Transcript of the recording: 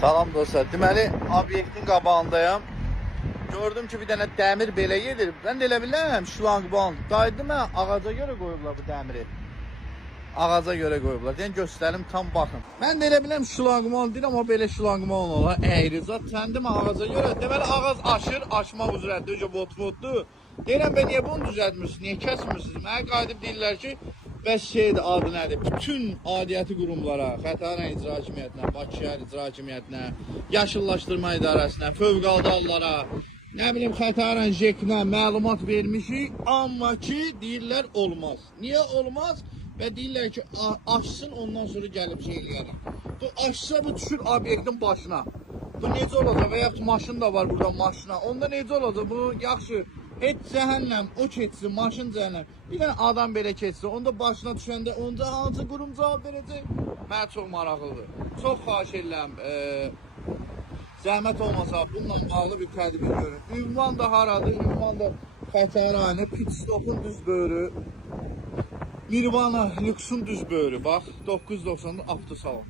Salam dostlar. Deməli, obyektin qabağındayım. Gördüm ki, bir dənə dəmir belə gedir. Mən də elə bilirəm, şlanqband. Daydı mən ağaca görə qoyublar bu dəmiri. Ağaca görə qoyublar. Deyən göstərim, tam baxın. Mən də elə bilirəm, şlanqband deyil, amma belə şlanqband olar. Əyri zat. Səndim ağaca görə. Deməli, ağac aşır, aşmaq üzrədir. Öncə bot-botdur. Deyirəm, ben niyə bunu düzəltmirsiniz, niyə kəsmirsiniz? Mənə qayıdıb deyirlər ki, bəs şeydir, adı nədir? Bütün adiyyəti qurumlara, Xətai İcra Hakimiyyətinə, Bakı Şəhər İcra Hakimiyyətinə, Yaşıllaşdırma İdarəsinə, Fövqəladə Hallara, nə bilim Xətai JEK-nə məlumat vermişik, amma ki, deyirlər olmaz. Niyə olmaz? Və deyirlər ki, açsın, ondan sonra gəlib şey eləyərik. Bu açsa, bu düşür obyektin başına. Bu necə olacaq? Və yaxud maşın da var burada, maşına. Onda necə olacaq? Bu yaxşı. Et cəhənnəm, o keçsin, maşın cəhənnəm. Bir dənə adam belə keçsin, onda başına düşəndə, onda hansı qurum cavab verəcək? Mənə çox maraqlıdır. Çox xahiş edirəm, zəhmət olmasa, bununla bağlı bir tədbir görün. Ünvan da haradır? Ünvan da Xətai rayonu, Pitstopun düz böyrü, Nirvana Lüksün düz böyrü. Bax, 990'da avtosalon.